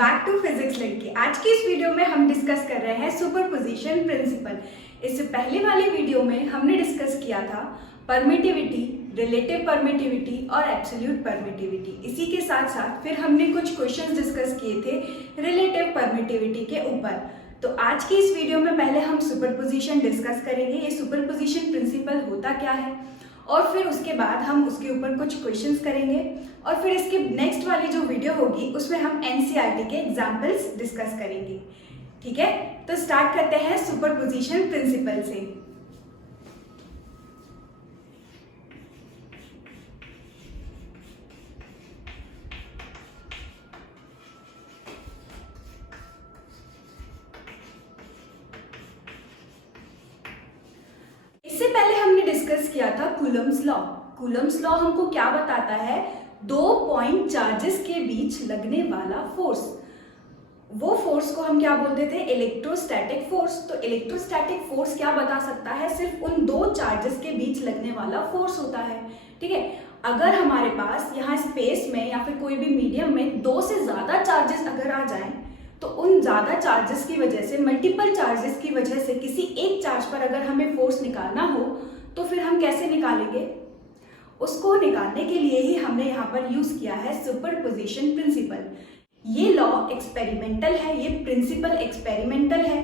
Back to physics लड़की। आज की इस वीडियो में हम डिस्कस कर रहे हैं सुपरपोजिशन प्रिंसिपल। इससे पहले वाली वीडियो में हमने डिस्कस किया था परमिटिविटी, रिलेटिव परमिटिविटी और एब्सोल्यूट परमिटिविटी। इसी के साथ साथ फिर हमने कुछ क्वेश्चंस डिस्कस किए थे रिलेटिव परमिटिविटी के ऊपर। तो आज की इस वीडियो में पहले हम सुपरपोजिशन डिस्कस करेंगे, ये सुपरपोजिशन प्रिंसिपल होता क्या है, और फिर उसके बाद हम उसके ऊपर कुछ क्वेश्चंस करेंगे, और फिर इसके नेक्स्ट वाली जो वीडियो होगी उसमें हम एनसीईआरटी के एग्जाम्पल्स डिस्कस करेंगे। ठीक है, तो स्टार्ट करते हैं सुपरपोजिशन प्रिंसिपल से। इससे पहले हमने डिस्कस किया था कूलम्स लॉ। कूलम्स लॉ हमको क्या बताता है, दो पॉइंट चार्जेस के बीच लगने वाला फोर्स, वो फोर्स को हम क्या बोलते थे, इलेक्ट्रोस्टैटिक फोर्स। तो इलेक्ट्रोस्टैटिक फोर्स क्या बता सकता है, सिर्फ उन दो चार्जेस के बीच लगने वाला फोर्स होता है। ठीक है, अगर हमारे पास यहाँ स्पेस में या फिर कोई भी मीडियम में दो से ज्यादा चार्जेस अगर आ जाएं, तो उन ज्यादा चार्जेस की वजह से, मल्टीपल चार्जेस की वजह से किसी एक चार्ज पर अगर हमें फोर्स निकालना हो तो फिर हम कैसे निकालेंगे, उसको निकालने के लिए ही हमने यहाँ पर यूज किया है सुपरपोजिशन प्रिंसिपल। ये लॉ एक्सपेरिमेंटल है, ये प्रिंसिपल एक्सपेरिमेंटल है।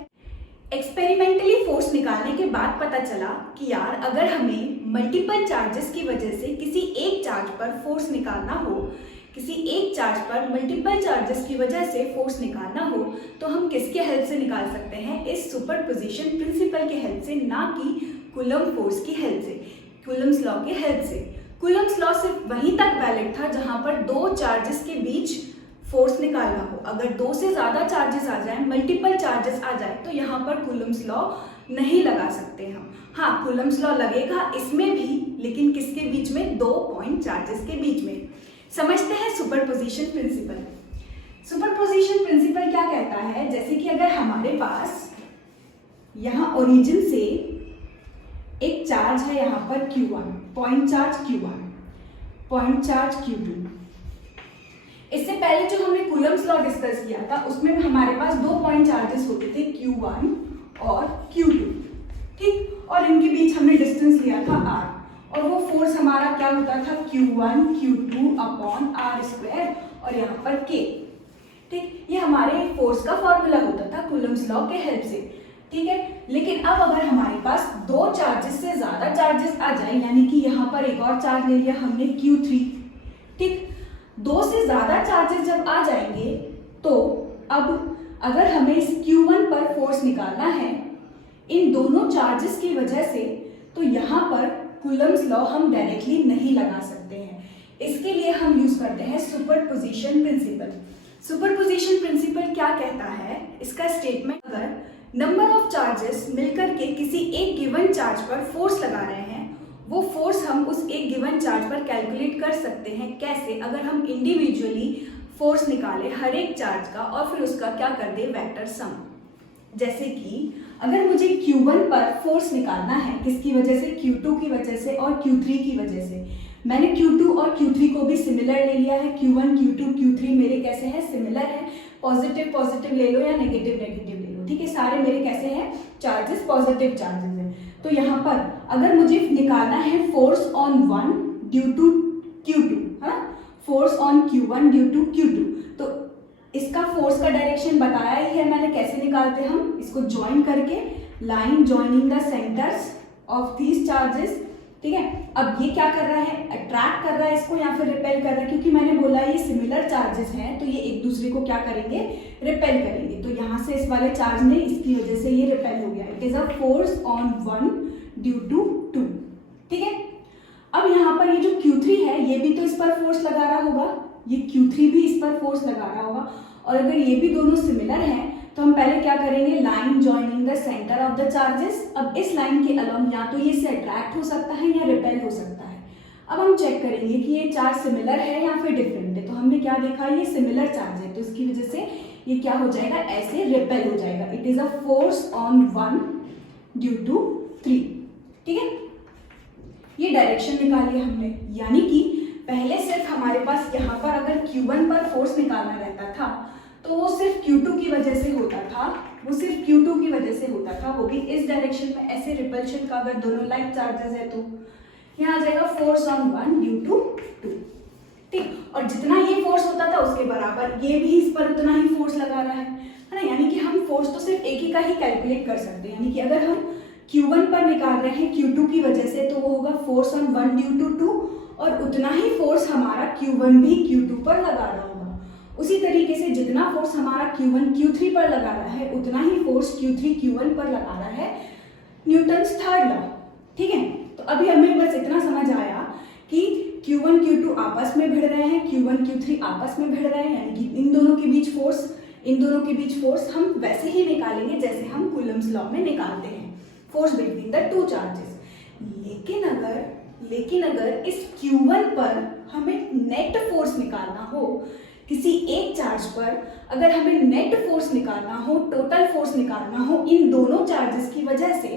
एक्सपेरिमेंटली फोर्स निकालने के बाद पता चला कि यार अगर हमें मल्टीपल चार्जेस की वजह से किसी एक चार्ज पर फोर्स निकालना हो, किसी एक चार्ज पर मल्टीपल चार्जेस की वजह से फोर्स निकालना हो, तो हम किसके हेल्प से निकाल सकते हैं, इस सुपरपोजिशन प्रिंसिपल के हेल्प से, ना कि कूलम फोर्स की हेल्प से, कूलम्स लॉ के हेल्प से। कूलम्स लॉ सिर्फ वहीं तक वैलिड था जहां पर दो चार्जेस के बीच फोर्स निकालना हो। अगर दो से ज्यादा चार्जेस आ जाएं, मल्टीपल चार्जेस आ जाए, तो यहाँ पर कूलम्स लॉ नहीं लगा सकते हम। हाँ, कूलम्स लॉ लगेगा इसमें भी, लेकिन किसके बीच में, दो पॉइंट चार्जेस के बीच में। समझते हैं सुपरपोजिशन प्रिंसिपल। सुपरपोजिशन प्रिंसिपल क्या कहता है, जैसे कि अगर हमारे पास यहाँ ओरिजिन से एक चार्ज है यहाँ पर Q1, point charge Q1, point charge Q2। इससे पहले जो हमने कूलम्स लॉ डिस्कस किया था उसमें हमारे पास दो पॉइंट चार्जेस होते थे Q1 और Q2। ठीक, और इनके बीच हमने डिस्टेंस लिया था R, और वो फोर्स हमारा क्या होता था, Q1 Q2 अपॉन R² और यहाँ पर K। ठीक, ये हमारे फोर्स का फॉर्मूला होता था कूलम्स लॉ के हेल्प से। ठीक है, लेकिन अब अगर हमारे पास दो चार्जेस से ज्यादा चार्जेस आ जाए, यानी कि यहाँ पर एक और चार्ज ले लिया हमने Q3। ठीक, दो से ज्यादा चार्जेस जब आ जाएंगे तो अब अगर हमें इस Q1 पर फोर्स निकालना है इन दोनों चार्जेस की वजह से, तो यहाँ पर कूलम्स लॉ हम डायरेक्टली नहीं लगा सकते हैं। इसके लिए हम यूज करते हैं सुपरपोजिशन प्रिंसिपल। सुपरपोजिशन प्रिंसिपल क्या कहता है, इसका स्टेटमेंट, अगर नंबर ऑफ चार्जेस मिलकर के किसी एक गिवन चार्ज पर फोर्स लगा रहे हैं, वो फोर्स हम उस एक गिवन चार्ज पर कैलकुलेट कर सकते हैं। कैसे, अगर हम इंडिविजुअली फोर्स निकाले हर एक चार्ज का और फिर उसका क्या कर दे, वेक्टर सम। जैसे कि अगर मुझे Q1 पर फोर्स निकालना है, किसकी वजह से, Q2 की वजह से और Q3 की वजह से। मैंने Q2 और Q3 को भी सिमिलर ले लिया है, Q1 Q2 Q3 मेरे कैसे हैं, सिमिलर है। पॉजिटिव पॉजिटिव ले लो या नेगेटिव नेगेटिव ले लो, ठीक है, सारे मेरे कैसे हैं, चार्जेस पॉजिटिव चार्जेस हैं। तो यहाँ पर अगर मुझे निकालना है force on 1 due to Q2, है ना, force on Q1 due to Q2, तो इसका फोर्स का डायरेक्शन बताया ही है मैंने, कैसे निकालते हैं हम, इसको ज्वाइन करके, line joining the centres of these charges. ठीक है, अब ये क्या कर रहा है, अट्रैक्ट कर रहा है इसको या फिर रिपेल कर रहा है, क्योंकि मैंने बोला ये सिमिलर चार्जेस हैं, तो ये एक दूसरे को क्या करेंगे, रिपेल करेंगे। तो यहाँ से इस वाले चार्ज ने, इसकी वजह से ये रिपेल हो गया। It is a force on 1 due to 2। ठीक है, अब यहाँ पर ये जो Q3 है, ये भी तो इस पर फोर्स लगा रहा होगा, ये Q3 भी इस पर फोर्स लगा रहा होगा, और अगर ये भी दोनों सिमिलर हैं तो हम पहले क्या करेंगे, line joining the centre of the charges. अब इस लाइन के अलॉन्ग या तो ये से अट्रैक्ट हो सकता है या रिपेल हो सकता है। अब हम चेक करेंगे कि ये चार्ज सिमिलर है या फिर डिफरेंट है। तो हमने क्या देखा, ये सिमिलर चार्ज है, तो इसकी वजह से ये क्या हो जाएगा, ऐसे रिपेल हो जाएगा। It is a force on 1 due to 3। ठीक है, ये डायरेक्शन निकाली हमने, यानी कि पहले सिर्फ हमारे पास यहाँ पर अगर Q1 पर फोर्स निकालना रहता था तो वो सिर्फ Q2 की वजह से होता था, वो सिर्फ Q2 की वजह से होता था, वो भी इस डायरेक्शन में ऐसे रिपल्शन का, अगर दोनों लाइक चार्जेस है तो यहाँ आ जाएगा फोर्स ऑन 1 ड्यू टू 2, ठीक। और जितना ये फोर्स होता था उसके बराबर ये भी इस पर उतना ही फोर्स लगा रहा है ना। यानी कि हम फोर्स तो सिर्फ एक ही का ही कैलकुलेट कर सकते हैं, यानी कि अगर हम Q1 पर निकाल रहे हैं Q2 की वजह से तो वो होगा फोर्स ऑन 1 ड्यू टू 2, और उतना ही फोर्स हमारा Q1 भी Q2 पर लगा रहा होगा। उसी तरीके से जितना फोर्स हमारा Q1 Q3 पर लगा रहा है उतना ही फोर्स Q3 Q1 पर लगा रहा है, न्यूटन्स थर्ड लॉ, ठीक है। तो अभी हमें बस इतना समझ आया कि Q1 Q2 आपस में भिड़ रहे हैं, Q1 Q3 आपस में भिड़ रहे हैं, यानी कि इन दोनों के बीच फोर्स हम वैसे ही निकालेंगे जैसे हम कूलम्स लॉ में निकालते हैं, force between the two charges. लेकिन अगर इस Q1 पर हमें नेट फोर्स निकालना हो, किसी एक चार्ज पर अगर हमें नेट फोर्स निकालना हो, टोटल फोर्स निकालना हो इन दोनों चार्जेस की वजह से,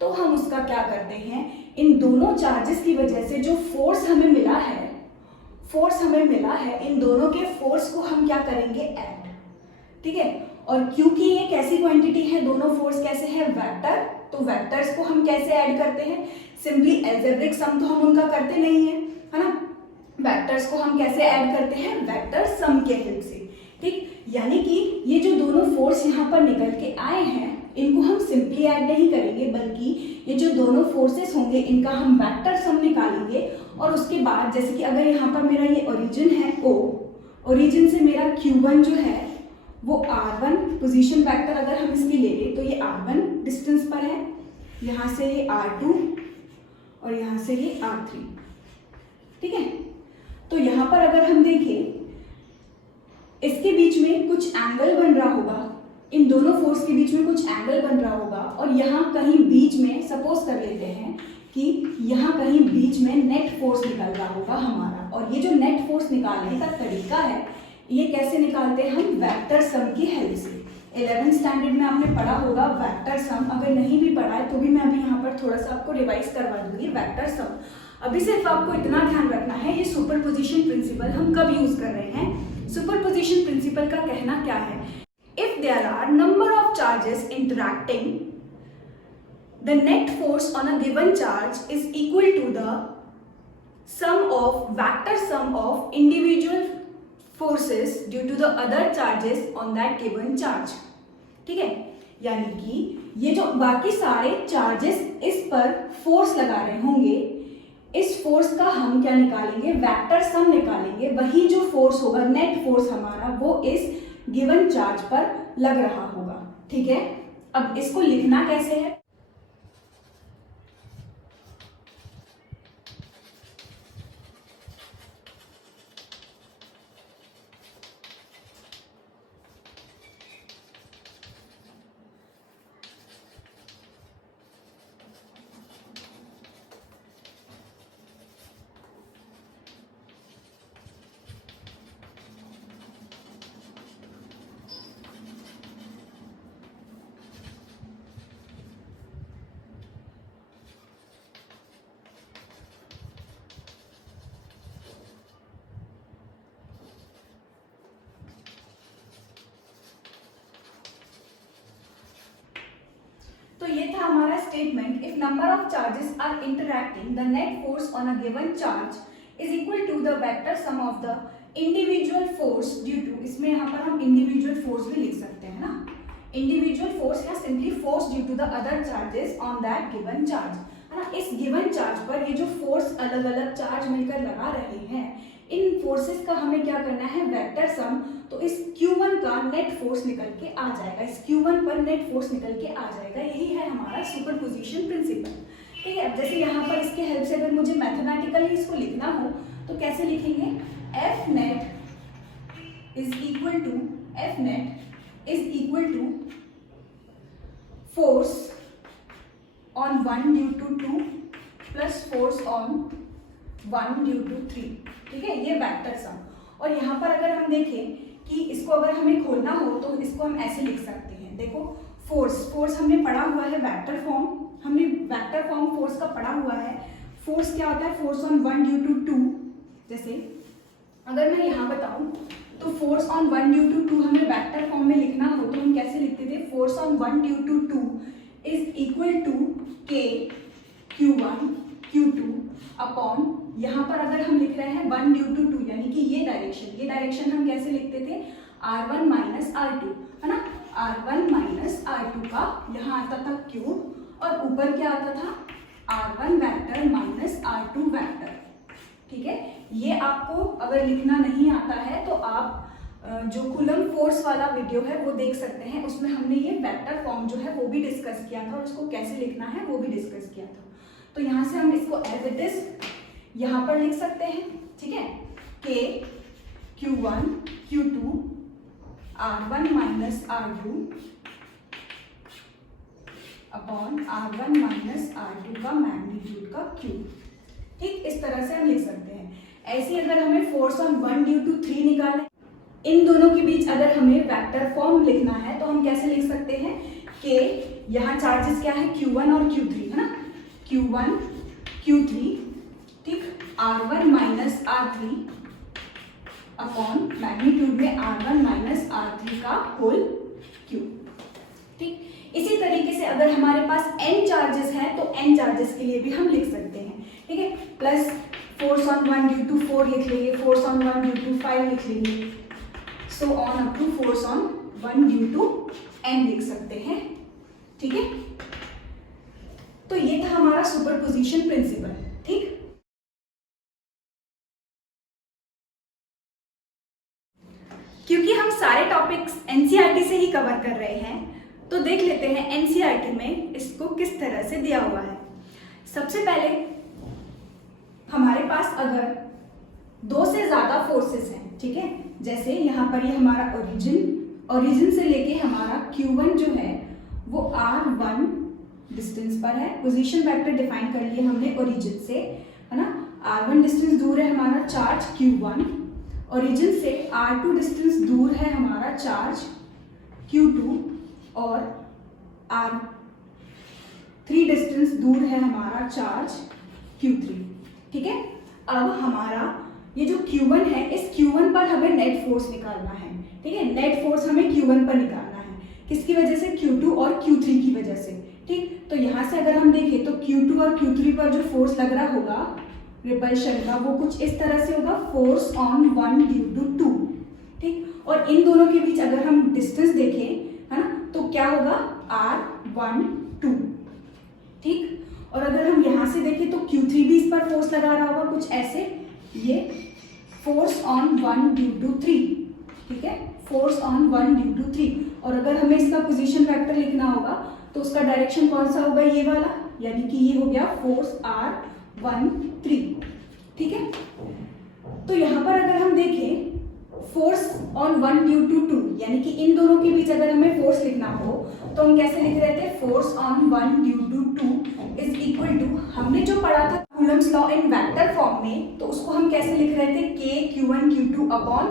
तो हम उसका क्या करते हैं, इन दोनों चार्जेस की वजह से जो फोर्स हमें मिला है इन दोनों के फोर्स को हम क्या करेंगे, ऐड, ठीक है। और क्योंकि ये कैसी क्वांटिटी है, दोनों फोर्स कैसे है, वेक्टर, तो वेक्टर्स को हम कैसे ऐड करते हैं, सिंपली एल्जेब्रिक सम तो हम उनका करते नहीं है ना। वेक्टर्स को हम कैसे ऐड करते हैं, वेक्टर सम के हेल्प से, ठीक। यानी कि ये जो दोनों फोर्स यहाँ पर निकल के आए हैं इनको हम सिंपली ऐड नहीं करेंगे, बल्कि ये जो दोनों फोर्सेस होंगे इनका हम वेक्टर सम निकालेंगे। और उसके बाद जैसे कि अगर यहाँ पर मेरा ये ओरिजिन है O, ओरिजिन से मेरा Q1 जो है वो R1 पोजीशन वेक्टर अगर हम इसकी ले लें तो ये R1 डिस्टेंस पर है, यहाँ से ये R2 और यहाँ से ये R3, ठीक है। तो यहाँ पर अगर हम देखें इसके बीच में कुछ एंगल बन रहा होगा, इन दोनों फोर्स के बीच में कुछ एंगल बन रहा होगा, और यहाँ कहीं बीच में सपोज कर लेते हैं कि यहाँ कहीं बीच में नेट फोर्स निकल रहा होगा हमारा। और ये जो नेट फोर्स निकालने का तरीका है ये कैसे निकालते हैं, हम वेक्टर सम की हेल्प से। 11th स्टैंडर्ड में आपने पढ़ा होगा वेक्टर सम, अगर नहीं भी पढ़ा है तो भी मैं अभी यहाँ पर थोड़ा सा आपको रिवाइज करवा दूंगी वेक्टर सम। अभी सिर्फ आपको इतना ध्यान रखना है ये सुपरपोजिशन प्रिंसिपल हम कब यूज कर रहे हैं। सुपरपोजिशन प्रिंसिपल का कहना क्या है, if there are number of charges interacting the net force on a given charge is equal to the vector sum of individual forces due to the other charges on that given charge, ठीक है। यानी कि ये जो बाकी सारे charges इस पर फोर्स लगा रहे होंगे, इस फोर्स का हम क्या निकालेंगे, वेक्टर सम निकालेंगे। वही जो फोर्स होगा नेट फोर्स हमारा वो इस गिवन चार्ज पर लग रहा होगा, ठीक है। अब इसको लिखना कैसे है, तो ये था हमारा statement, if number of charges are interacting the net force on a given charge is equal to the vector sum of the individual force due to, इसमें यहाँ पर हम इंडिविजुअल फोर्स भी लिख सकते हैं ना, इंडिविजुअल फोर्स या simply force due to the other charges on that given charge, है ना। इस गिवन चार्ज पर ये जो फोर्स अलग अलग चार्ज मिलकर लगा रहे हैं इन फोर्सेस का हमें क्या करना है, वेक्टर सम। तो इस Q1 का नेट फोर्स निकल के आ जाएगा, इस Q1 पर नेट फोर्स निकल के आ जाएगा, यही है हमारा सुपरपोजिशन प्रिंसिपल, ठीक है। अब जैसे यहाँ पर इसके हेल्प से अगर मुझे मैथमेटिकली इसको लिखना हो तो कैसे लिखेंगे, F net is equal to force on 1 due to 2 plus force on 1 due to 3, ठीक है, ये वेक्टर सम। और यहाँ पर अगर हम देखें कि इसको अगर हमें खोलना हो तो इसको हम ऐसे लिख सकते हैं, देखो फोर्स हमने पढ़ा हुआ है वेक्टर फॉर्म, हमने वेक्टर फॉर्म फोर्स का पढ़ा हुआ है। फोर्स क्या होता है, फोर्स ऑन 1 ड्यू टू 2, जैसे अगर मैं यहाँ बताऊँ तो फोर्स ऑन 1 ड्यू टू 2 हमें वेक्टर फॉर्म में लिखना हो तो हम कैसे लिखते थे, force on 1 due to 2 is equal to K Q1 Q2 upon, यहाँ पर अगर हम लिख रहे हैं 1 ड्यू टू 2 यानी कि ये डायरेक्शन हम कैसे लिखते थे, R1 माइनस R2, है ना, R1 माइनस R2 का यहाँ आता था क्यूब और ऊपर क्या आता था, R1 vector minus R2 vector. ठीक है, ये आपको अगर लिखना नहीं आता है तो आप जो कूलम फोर्स वाला वीडियो है वो देख सकते हैं, उसमें हमने ये वेक्टर फॉर्म जो है वो भी डिस्कस किया था और उसको कैसे लिखना है वो भी डिस्कस किया था। तो यहाँ से हम इसको एज इट इज यहाँ पर लिख सकते हैं। ठीक है, K Q1 Q2 R1 minus R2 upon R1 minus R2 का मैग्नीट्यूड का क्यूब। ठीक, इस तरह से हम लिख सकते हैं। ऐसे अगर हमें फोर्स ऑन 1 ड्यू टू 3 निकालना, इन दोनों के बीच अगर हमें वेक्टर फॉर्म लिखना है तो हम कैसे लिख सकते हैं, कि यहाँ चार्जेस क्या है, Q1 और Q3, है ना, Q1 Q3, ठीक, R1 minus R3 upon magnitude में R1 माइनस R3 का होल क्यूब। ठीक, इसी तरीके से अगर हमारे पास n चार्जेस हैं तो n चार्जेस के लिए भी हम लिख सकते हैं। ठीक है, plus force on 1 due to 4 लिख लेंगे, फोर्स ऑन 1 ड्यू टू 5 लिख लेंगे, so on up to force on 1 due to n लिख सकते हैं। ठीक है, तो ये था हमारा सुपरपोजिशन प्रिंसिपल। ठीक, क्योंकि हम सारे टॉपिक्स एनसीईआरटी से ही कवर कर रहे हैं तो देख लेते हैं एनसीईआरटी में इसको किस तरह से दिया हुआ है। सबसे पहले हमारे पास अगर दो से ज्यादा फोर्सेस हैं, ठीक है, जैसे यहाँ पर ये हमारा ओरिजिन से लेके हमारा Q1 जो है वो R1 डिस्टेंस पर है, पोजीशन वेक्टर डिफाइन कर लिए हमने ओरिजिन से, है ना, R1 डिस्टेंस दूर है हमारा चार्ज Q1, ओरिजिन से R2 डिस्टेंस दूर है हमारा चार्ज Q2 और R3 डिस्टेंस दूर है हमारा चार्ज Q3। ठीक है, अब हमारा ये जो Q1 है, इस Q1 पर हमें नेट फोर्स निकालना है। ठीक है, नेट फोर्स हमें Q1 पर निकालना है, किसकी वजह से, Q2 और Q3 की वजह से। ठीक, तो यहाँ से अगर हम देखें तो Q2 और Q3 पर जो फोर्स लग रहा होगा रिपल्शन का वो कुछ इस तरह से होगा, फोर्स ऑन 1 ड्यू टू 2। ठीक, और इन दोनों के बीच अगर हम डिस्टेंस देखें, है ना, तो क्या होगा, R1 2। ठीक, और अगर हम यहाँ से देखें तो Q3 भी इस पर फोर्स लगा रहा होगा कुछ ऐसे, ये फोर्स ऑन 1 ड्यू टू 3। ठीक है, फोर्स ऑन 1 ड्यू टू 3। और अगर हमें इसका पोजीशन वेक्टर लिखना होगा तो उसका डायरेक्शन कौन सा होगा, ये वाला, यानी कि ये हो गया फोर्स R1 3। ठीक है, तो यहाँ पर अगर हम देखें फोर्स ऑन 1 ड्यू टू 2 यानी कि इन दोनों के बीच अगर हमें फोर्स लिखना हो तो हम कैसे लिख रहे थे, force on 1 due to 2 is equal to, हमने जो पढ़ा था Coulomb's law in vector form में, तो उसको हम कैसे लिख रहे थे, K Q1 Q2 upon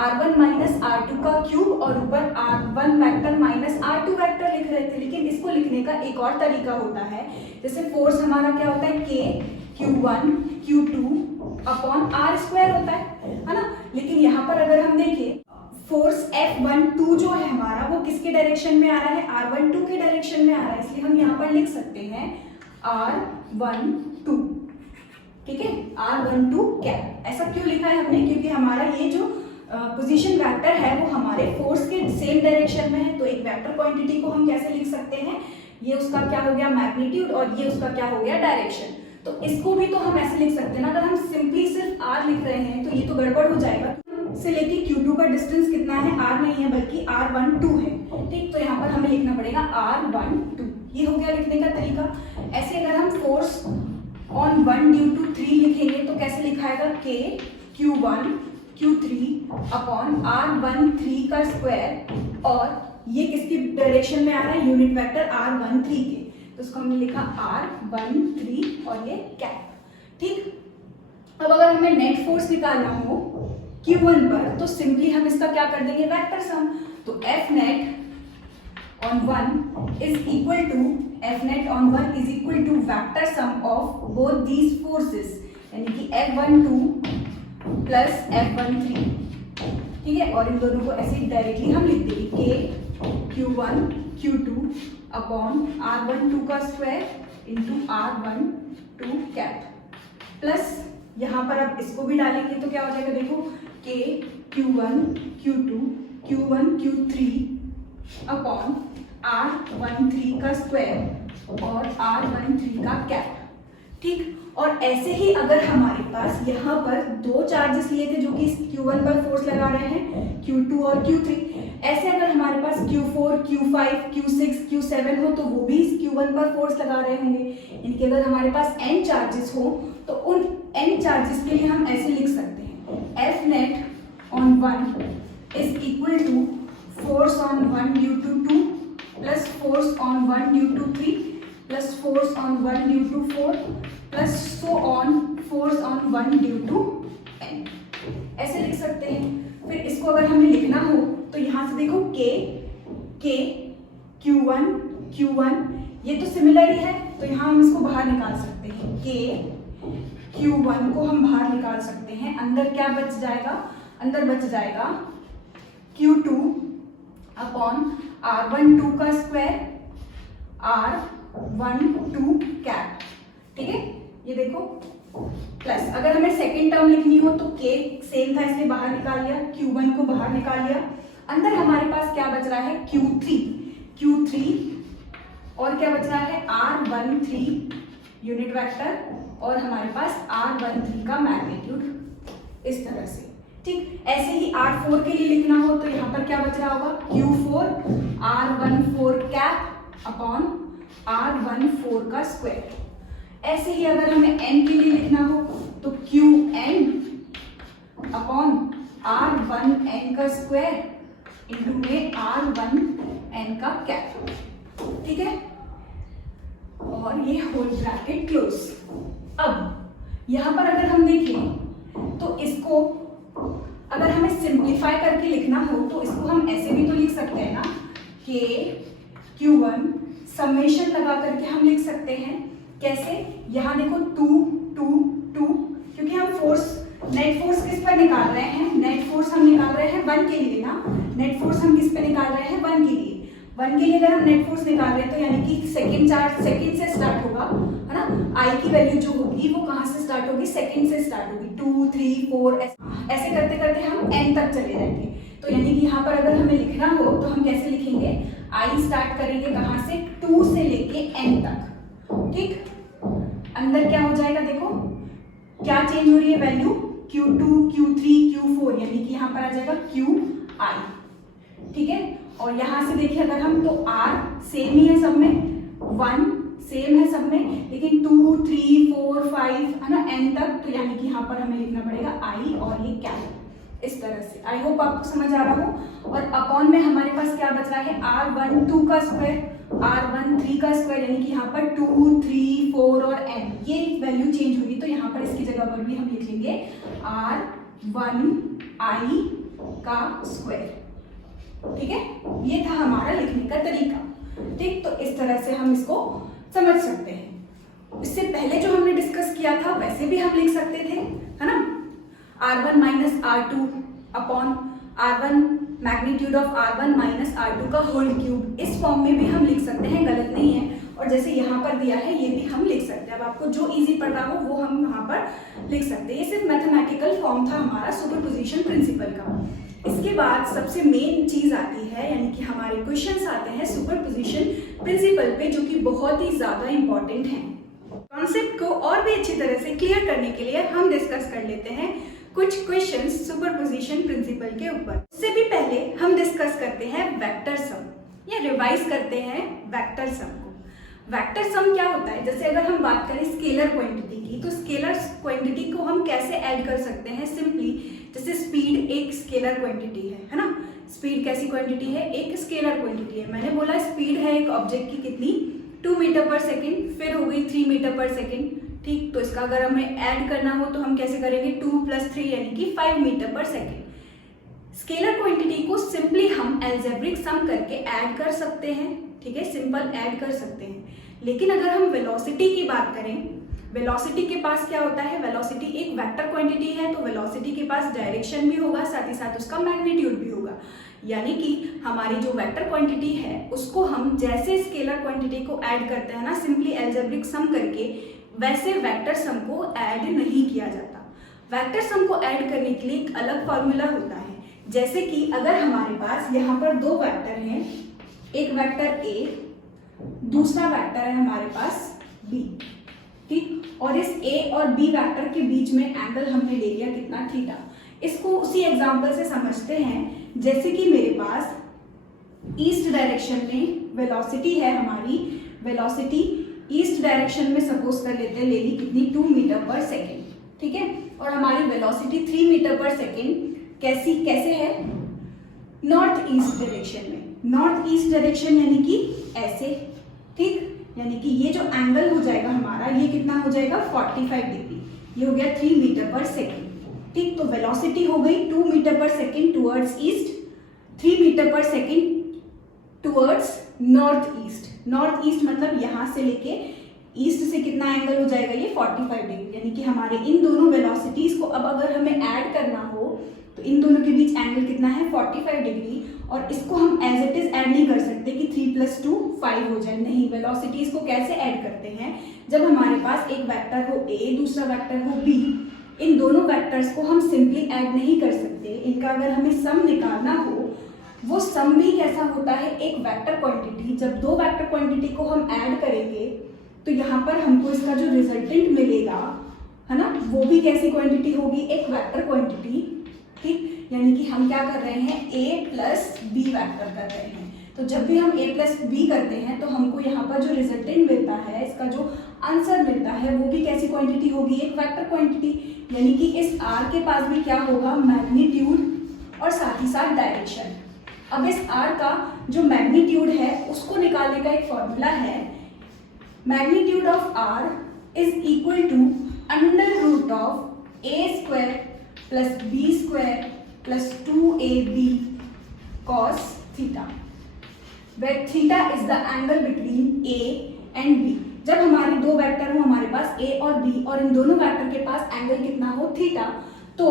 R1 minus R2 का क्यूब और ऊपर R1 vector minus R2 vector लिख रहे थे। लेकिन इसको लिखने का एक और तरीका होता है, जैसे फोर्स हमारा क्या होता है, K Q1 Q2 upon R square होता है ना। लेकिन यहाँ पर अगर हम देखें फोर्स F12 जो है हमारा वो किसके डायरेक्शन में आ रहा है, R12 के डायरेक्शन में आ रहा है, इसलिए हम यहाँ पर लिख सकते हैं R12। ठीक है, R12 कैप। ऐसा क्यों लिखा है हमने, क्योंकि हमारा ये जो पोजीशन वेक्टर है वो हमारे फोर्स के सेम डायरेक्शन में है। तो एक वेक्टर क्वांटिटी को हम कैसे लिख सकते हैं, ये उसका क्या हो गया मैग्नीट्यूड और ये उसका क्या हो गया डायरेक्शन। तो इसको भी तो हम ऐसे लिख सकते हैं ना, अगर हम सिंपली सिर्फ R लिख रहे हैं तो ये तो गड़बड़ हो जाएगा। से लेके Q2 का डिस्टेंस कितना है, R नहीं है बल्कि R12 है। ठीक, तो यहाँ पर हमें लिखना पड़ेगा R12। ये हो गया लिखने का तरीका। ऐसे अगर हम फोर्स ऑन 1 ड्यू टू 3 लिखेंगे तो कैसे लिखाएगा, K Q1 Q3 upon R13 का स्क्वायर, और ये किसकी डायरेक्शन में आ रहा है, यूनिट वेक्टर R13 के, तो उसको हमने लिखा R13 और ये कैप। ठीक, अब अगर हमें नेट फोर्स निकालना हो Q1 पर तो सिंपली हम इसका क्या कर देंगे, वेक्टर सम। तो F net on 1 is equal to vector sum of both these forces, यानी कि F12 प्लस F13। ठीक है, और इन दोनों को ऐसे डायरेक्टली हम लिख देंगे के Q1 Q2 अपॉन R12 का square into R12 cap plus यहाँ पर अब इसको भी डालेंगे तो क्या हो जाएगा, देखो के Q1 Q2 Q1 Q3 upon R13 का स्क्वायर और R13 का कैप। ठीक, और ऐसे ही अगर हमारे पास यहाँ पर दो चार्जेस लिए थे जो कि Q1 पर फोर्स लगा रहे हैं, Q2 और Q3, ऐसे अगर हमारे पास Q4 Q5 Q6 Q7 हो तो वो भी Q1 पर फोर्स लगा रहे होंगे। यानी कि अगर हमारे पास n चार्जेस हो तो उन n चार्जेस के लिए हम ऐसे लिख सकते हैं F net on 1 is equal to force on 1 due to 2 plus force on 1 due to 3 plus force on 1 due to 4 plus so on force on 1 due to n, ऐसे लिख सकते हैं। फिर इसको अगर हमें लिखना हो तो यहाँ से देखो के Q1 ये तो सिमिलर ही है, तो यहाँ हम इसको बाहर निकाल सकते हैं। के Q1 को हम बाहर निकाल सकते हैं, अंदर क्या बच जाएगा, अंदर बच जाएगा Q2 अपॉन R12 का स्क्वायर R12 कैप। ठीक है, ये देखो प्लस अगर हमें सेकेंड टर्म लिखनी हो तो के सेम था इसलिए बाहर निकाल लिया, Q1 को बाहर निकाल लिया, अंदर हमारे पास क्या बच रहा है Q3 और क्या बच रहा है R13 यूनिट वेक्टर और हमारे पास R13 का मैग्नीट्यूड इस तरह से। ठीक, ऐसे ही R4 के लिए लिखना हो तो यहाँ पर क्या बच रहा होगा Q4 R14 cap upon R14 का स्क्वायर। ऐसे ही अगर हमें n के लिए लिखना हो तो Qn अपॉन R1n का स्क्वायर इंटू में R1n का कैप। ठीक है, और ये होल ब्रैकेट क्लोज। अब यहाँ पर अगर हम देखें तो इसको अगर हमें सिंप्लीफाई करके लिखना हो तो इसको हम ऐसे भी तो लिख सकते हैं ना, के Q1 समेशन लगा करके हम लिख सकते हैं। कैसे, यहाँ देखो 2 क्योंकि हम फोर्स नेट फोर्स किस पर निकाल रहे हैं, नेट फोर्स हम निकाल रहे हैं 1 के लिए ना, नेट फोर्स हम किस पे निकाल रहे हैं 1 के लिए। 1 के लिए अगर हम नेट फोर्स निकाल रहे हैं तो यानी कि सेकंड चार्ज सेकंड से स्टार्ट होगा, है ना। आई की वैल्यू जो होगी वो कहाँ से स्टार्ट होगी, सेकंड से स्टार्ट होगी, 2 3 4 ऐसे करते करते हम n तक चले जाएंगे। तो यानी कि यहाँ पर अगर हमें लिखना हो तो हम कैसे लिखेंगे, आई स्टार्ट करेंगे कहाँ से, 2 से लेके n तक। ठीक, अंदर क्या हो जाएगा, देखो क्या चेंज हो रही है वैल्यू, Q2 Q3 Q4 यानी कि यहाँ पर आ जाएगा Qi। ठीक है, और यहाँ से देखिए अगर हम तो R सेम ही है सब में, 1 सेम है सब में, लेकिन 2 3 4 5 है ना n तक, तो यानी कि यहाँ पर हमें लिखना पड़ेगा I और ये कैप इस तरह से। आई होप आपको समझ आ रहा हो। और अपॉन में हमारे पास क्या बच रहा है, R12 का स्क्वायर R13 का स्क्वायर यानी कि यहाँ पर 2 3 4 और n, ये वैल्यू चेंज होगी तो यहाँ पर इसकी जगह पर भी हम लिख लेंगे R1i का स्क्वायर। ठीक है, ये था हमारा लिखने का तरीका। ठीक, तो इस तरह से हम इसको समझ सकते हैं। इससे पहले जो हमने डिस्कस किया था वैसे भी हम लिख सकते थे, है ना, R1 minus R2 upon R1 magnitude of R1 minus R2 का होल क्यूब, इस फॉर्म में भी हम लिख सकते हैं, गलत नहीं है। और जैसे यहाँ पर दिया है ये भी हम लिख सकते हैं। अब आपको जो इजी पड़ रहा हो वो हम यहाँ पर लिख सकते हैं। ये सिर्फ मैथमेटिकल फॉर्म था हमारा सुपरपोजिशन प्रिंसिपल का। इसके बाद सबसे मेन चीज आती है, यानी कि हमारे क्वेश्चंस आते हैं सुपरपोजिशन प्रिंसिपल पे, जो कि बहुत ही ज्यादा इंपॉर्टेंट है। कॉन्सेप्ट को और भी अच्छी तरह से क्लियर करने के लिए हम डिस्कस कर लेते हैं कुछ क्वेश्चंस सुपरपोजिशन प्रिंसिपल के ऊपर। उससे भी पहले हम डिस्कस करते हैं वेक्टर सम, या रिवाइज करते हैं वेक्टर सम को। वेक्टर सम क्या होता है, जैसे अगर हम बात करें स्केलर क्वांटिटी की, तो स्केलर क्वांटिटी को हम कैसे ऐड कर सकते हैं, सिंपली जैसे स्पीड एक स्केलर क्वांटिटी है ना। स्पीड कैसी क्वांटिटी है, एक स्केलर क्वांटिटी है। मैंने बोला स्पीड है एक ऑब्जेक्ट की कितनी, 2 मीटर पर सेकेंड, फिर हो गई 3 मीटर पर सेकेंड। ठीक, तो इसका अगर हमें ऐड करना हो तो हम कैसे करेंगे, 2 + 3 यानी कि 5 मीटर पर सेकेंड। स्केलर क्वांटिटी को सिंपली हम अलजेब्रिक सम करके ऐड कर सकते हैं। ठीक है, सिंपल ऐड कर सकते हैं। लेकिन अगर हम वेलोसिटी की बात करें वेलोसिटी के पास क्या होता है, वेलोसिटी एक वेक्टर क्वांटिटी है, तो वेलोसिटी के पास डायरेक्शन भी होगा, साथ ही साथ उसका मैग्नीट्यूड भी होगा। यानी कि हमारी जो वेक्टर क्वांटिटी है उसको हम जैसे स्केलर क्वांटिटी को ऐड करते हैं ना सिंपली एल्जेब्रिक सम करके, वैसे वेक्टर सम को ऐड नहीं किया जाता। वेक्टर सम को ऐड करने के लिए एक अलग फॉर्मूला होता है। जैसे कि अगर हमारे पास यहाँ पर दो वेक्टर हैं, एक वेक्टर ए, दूसरा वेक्टर है हमारे पास बी, ठीक, और इस ए और बी वेक्टर के बीच में एंगल हमने ले लिया कितना, थीटा। इसको उसी एग्जांपल से समझते हैं। जैसे कि मेरे पास ईस्ट डायरेक्शन में वेलोसिटी है, हमारी वेलोसिटी ईस्ट डायरेक्शन में सपोज कर लेते हैं ले ली कितनी, 2 मीटर पर सेकेंड, ठीक है, और हमारी वेलोसिटी 3 मीटर पर सेकेंड कैसे है, नॉर्थ ईस्ट डायरेक्शन में। नॉर्थ ईस्ट डायरेक्शन यानी कि ऐसे, ठीक, यानी कि ये जो एंगल हो जाएगा हमारा, ये कितना हो जाएगा 45 डिग्री, ये हो गया 3 मीटर पर सेकेंड, ठीक। तो वेलोसिटी हो गई 2 मीटर पर सेकेंड टुवर्ड्स ईस्ट, 3 मीटर पर second towards north east. North east मतलब यहाँ से लेके ईस्ट से कितना एंगल हो जाएगा, ये 45 डिग्री। यानी कि हमारे इन दोनों वेलोसिटीज को अब अगर हमें ऐड करना हो तो इन दोनों के बीच एंगल कितना है, 45 डिग्री। और इसको हम एज इट इज ऐड नहीं कर सकते कि 3 + 2 5 हो जाए, नहीं। वेलोसिटीज को कैसे ऐड करते हैं, जब हमारे पास एक वेक्टर हो ए, दूसरा वेक्टर हो बी, इन दोनों वेक्टर्स को हम सिंपली ऐड नहीं कर सकते। इनका अगर हमें सम निकालना हो, वो सम भी कैसा होता है, एक वेक्टर क्वांटिटी। जब दो वेक्टर क्वांटिटी को हम ऐड करेंगे तो यहाँ पर हमको इसका जो रिजल्टेंट मिलेगा, है ना, वो भी कैसी क्वांटिटी होगी, एक वेक्टर क्वांटिटी, ठीक। यानी कि हम क्या कर रहे हैं, a + b वेक्टर कर रहे हैं। तो जब भी हम a + b करते हैं तो हमको यहाँ पर जो रिजल्टेंट मिलता है, इसका जो आंसर मिलता है, वो भी कैसी क्वांटिटी होगी, एक वेक्टर क्वांटिटी। यानी कि इस r के पास भी क्या होगा, मैग्नीट्यूड और साथ ही साथ डायरेक्शन। अब इस r का जो मैग्नीट्यूड है उसको निकालने का एक फॉर्मूला है, magnitude of r is equal to √a² + b² + 2ab cos theta, where theta is the angle between a and b। जब हमारे दो वेक्टर हो हमारे पास a और b, और इन दोनों वेक्टर के पास एंगल कितना हो, थीटा, तो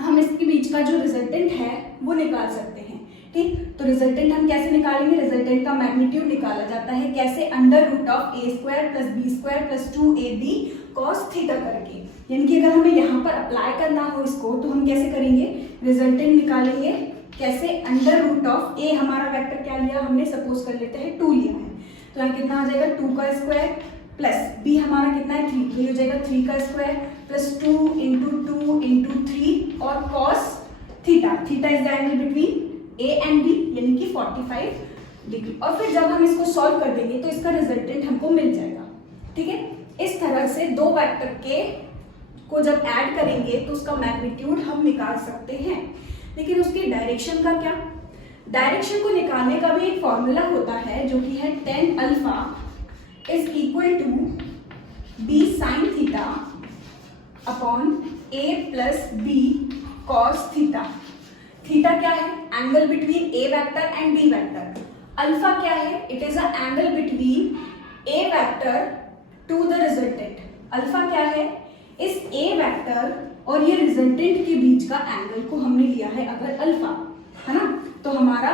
हम इसके बीच का जो रिजल्टेंट है वो निकाल सकते हैं, ठीक। तो रिजल्टेंट हम कैसे निकालेंगे, रिजल्टेंट का मैग्नीट्यूड निकाला जाता है कैसे, √a² + b² + 2ab cos theta करके। यानी कि अगर हमें यहाँ पर अप्लाई करना हो इसको तो हम कैसे करेंगे, रिजल्टेंट निकालेंगे कैसे, √a हमारा वेक्टर क्या लिया हमने, सपोज कर लेते हैं 2 लिया है, तो यहाँ कितना आ जाएगा 2 का स्क्वायर प्लस b हमारा कितना है 3, तो ये हो जाएगा 3 का स्क्वायर प्लस 2 × 2 × 3 और cos theta, theta is the angle between a and b यानी कि 45 डिग्री। और फिर जब हम इसको सॉल्व कर देंगे तो इसका रिजल्टेंट हमको मिल जाएगा, ठीक है। इस तरह से दो वेक्टर के को जब ऐड करेंगे तो उसका मैग्नीट्यूड हम निकाल सकते हैं। लेकिन उसकी डायरेक्शन का क्या, डायरेक्शन को निकालने का भी एक फॉर्मूला होता है जो कि है tan α is equal to b sin theta upon a + b cos theta. Theta क्या है, angle between a vector and b vector. Alpha क्या है, it is a angle between a vector to the resultant. Alpha क्या है, इस a vector और ये resultant के बीच का एंगल को हमने लिया है अगर अल्फा, है ना, तो हमारा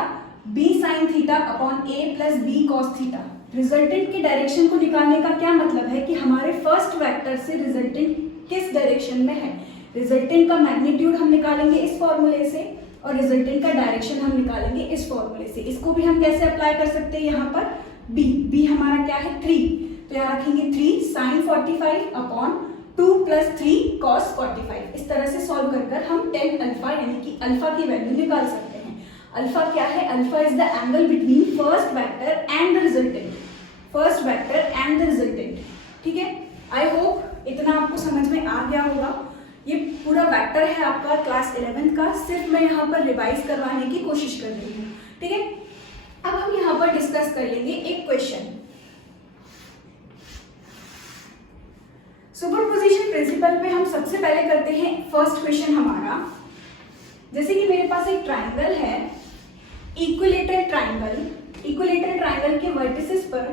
b sin theta upon a + b cos theta. Resultant की डायरेक्शन को निकालने का क्या मतलब है कि हमारे फर्स्ट वेक्टर से रिजल्टेंट किस डायरेक्शन में है। रिजल्टेंट का मैग्नीट्यूड हम निकालेंगे इस फॉर्मूले से और रिजल्टेंट का डायरेक्शन हम निकालेंगे इस फॉर्मूले से। इसको भी हम कैसे अप्लाई कर सकते हैं, यहाँ पर b हमारा क्या है 3, तो यहाँ रखेंगे 3 sin 45 अपॉन 2 + 3 cos 45। इस तरह से सॉल्व कर हम tan अल्फा यानी कि अल्फा की वैल्यू निकाल सकते हैं। अल्फा क्या है, alpha is the angle between first vector and the resultant, first vector and the resultant, ठीक है। आई होप इतना आपको समझ में आ गया होगा। ये पूरा वेक्टर है आपका क्लास 11 का, सिर्फ मैं यहाँ पर रिवाइज करवाने की कोशिश कर रही हूँ, ठीक है। अब हम यहाँ पर डिस्कस कर लेंगे एक क्वेश्चन। सुपरपोजिशन प्रिंसिपल पे हम सबसे पहले करते हैं फर्स्ट क्वेश्चन हमारा। जैसे कि मेरे पास एक ट्राइंगल है, इक्विलेटरल ट्राइंगल, इक्विलेटरल ट्राइंगल के वर्टिसेस पर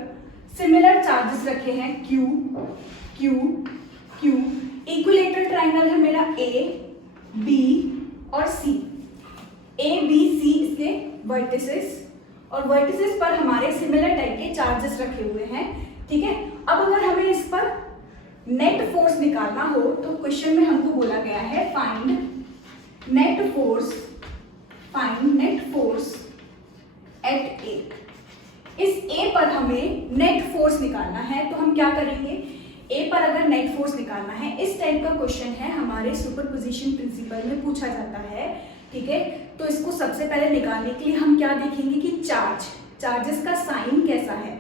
सिमिलर चार्जेस रखे हैं Q, Q Q। Equilateral triangle है मेरा A B और C। A B C इसके वर्टिसेस, और वर्टिसेस पर हमारे सिमिलर टाइप के चार्जेस रखे हुए हैं, ठीक है। अब अगर हमें इस पर नेट फोर्स निकालना हो तो क्वेश्चन में हमको बोला गया है फाइंड नेट फोर्स एट ए। इस A पर हमें नेट फोर्स निकालना है, तो हम क्या करेंगे, A पर अगर नेट फोर्स निकालना है, इस टाइप का क्वेश्चन है, हमारे सुपरपोजिशन प्रिंसिपल में पूछा जाता है, ठीक है। तो इसको सबसे पहले निकालने के लिए हम क्या देखेंगे कि चार्जेस का साइन कैसा है,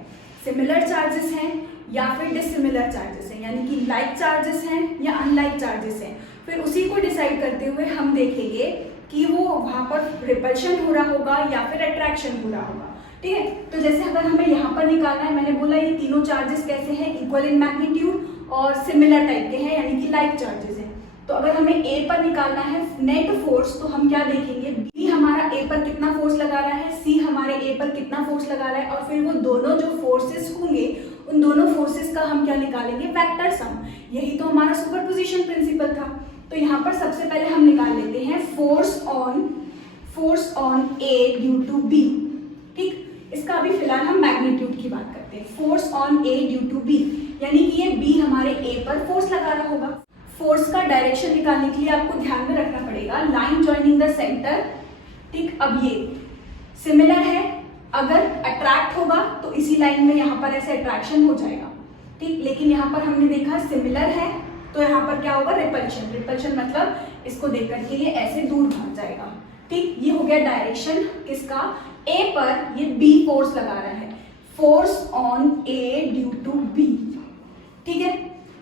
सिमिलर चार्जेस हैं या फिर डिसिमिलर चार्जेस हैं, यानी कि लाइक चार्जेस हैं या अनलाइक चार्जेस हैं। फिर उसी को डिसाइड करते हुए हम देखेंगे कि वो वहां पर रिपल्शन हो रहा होगा या फिर अट्रैक्शन हो रहा होगा, ठीक है। तो जैसे अगर हमें यहाँ पर निकालना है, मैंने बोला ये तीनों चार्जेस कैसे हैं, इक्वल इन मैग्नीट्यूड और सिमिलर टाइप के हैं, यानी कि लाइक चार्जेस हैं। तो अगर हमें A पर निकालना है नेट फोर्स, तो हम क्या देखेंगे, B हमारा A पर कितना फोर्स लगा रहा है, C हमारे A पर कितना फोर्स लगा रहा है, और फिर वो दोनों जो फोर्सेस होंगे उन दोनों फोर्सेस का हम क्या निकालेंगे, वेक्टर सम। यही तो हमारा सुपरपोजिशन प्रिंसिपल था। तो यहाँ पर सबसे पहले हम निकाल लेते हैं force on A due to B, ठीक। इसका अभी फिलहाल हम मैग्नीट्यूड की बात करते हैं। Force on A due to B, यानी कि ये B हमारे A पर फोर्स लगा रहा होगा। फोर्स का डायरेक्शन निकालने के लिए आपको ध्यान में रखना पड़ेगा लाइन जॉइनिंग द सेंटर, ठीक। अब ये सिमिलर है, अगर अट्रैक्ट होगा तो इसी लाइन में यहाँ पर ऐसे अट्रैक्शन हो जाएगा, ठीक। लेकिन यहाँ पर हमने देखा सिमिलर है, तो यहाँ पर क्या होगा, रिपल्शन मतलब इसको देख करके ये ऐसे दूर भाग जाएगा, ठीक। ये हो गया डायरेक्शन किसका, A पर ये B फोर्स लगा रहा है, force on A due to B, ठीक है।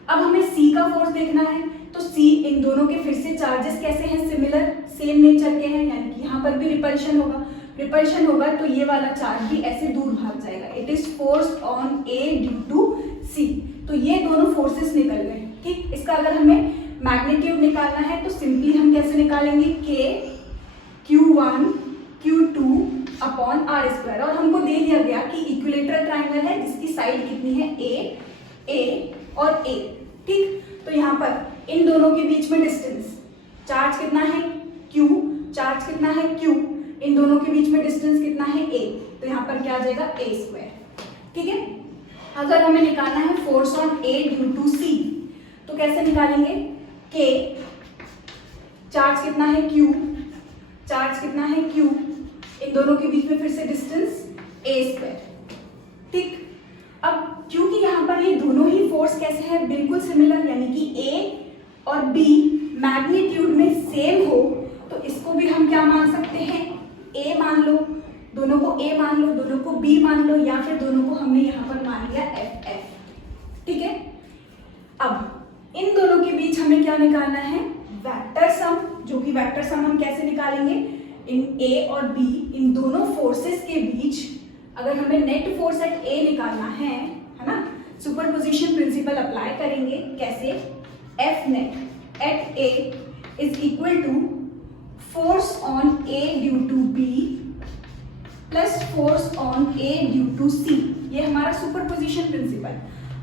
अब हमें C का फोर्स देखना है, तो C इन दोनों के फिर से चार्जेस कैसे हैं, सिमिलर सेम नेचर के हैं, यानी कि यहाँ पर भी रिपल्शन होगा तो ये वाला चार्ज भी ऐसे दूर भाग जाएगा। It is force on A due to C। तो ये दोनों फोर्सेस निकल गए, ठीक। इसका अगर हमें मैग्नीट्यूड निकालना है तो सिंपली हम कैसे निकालेंगे, K Q1 Q2 upon R square. और हमको दे दिया गया कि इक्विलेटरल ट्राइंगल है जिसकी साइड कितनी है, A और A, ठीक। तो यहाँ पर इन दोनों के बीच में डिस्टेंस, चार्ज कितना है Q, चार्ज कितना है Q, इन दोनों के बीच में डिस्टेंस कितना है A, तो यहाँ पर क्या आ जाएगा A स्क्वायर, ठीक है। अगर हमें निकालना है force on A due to C, तो कैसे निकालेंगे, K चार्ज कितना है Q, चार्ज कितना है Q, इन दोनों के बीच में फिर से डिस्टेंस A स्क्वायर, ठीक। अब क्योंकि यहाँ पर ये दोनों ही फोर्स कैसे हैं, बिल्कुल सिमिलर, यानी कि A और B मैग्नीट्यूड में सेम हो, तो इसको भी हम क्या मान सकते हैं, A मान लो, दोनों को A मान लो, दोनों को B मान लो, या फिर दोनों को हमने यहाँ पर मान लिया FF, ठीक है। अब इन दोनों के बीच हमें क्या निकालना है, वेक्टर सम, जो कि वेक्टर सम हम कैसे निकालेंगे, इन A और B इन दोनों फोर्सेस के बीच अगर हमें नेट फोर्स एट A निकालना है ना, सुपरपोजिशन प्रिंसिपल अप्लाई करेंगे, कैसे, F net at A is equal to force on A due to B plus force on A due to C। ये हमारा सुपरपोजिशन प्रिंसिपल।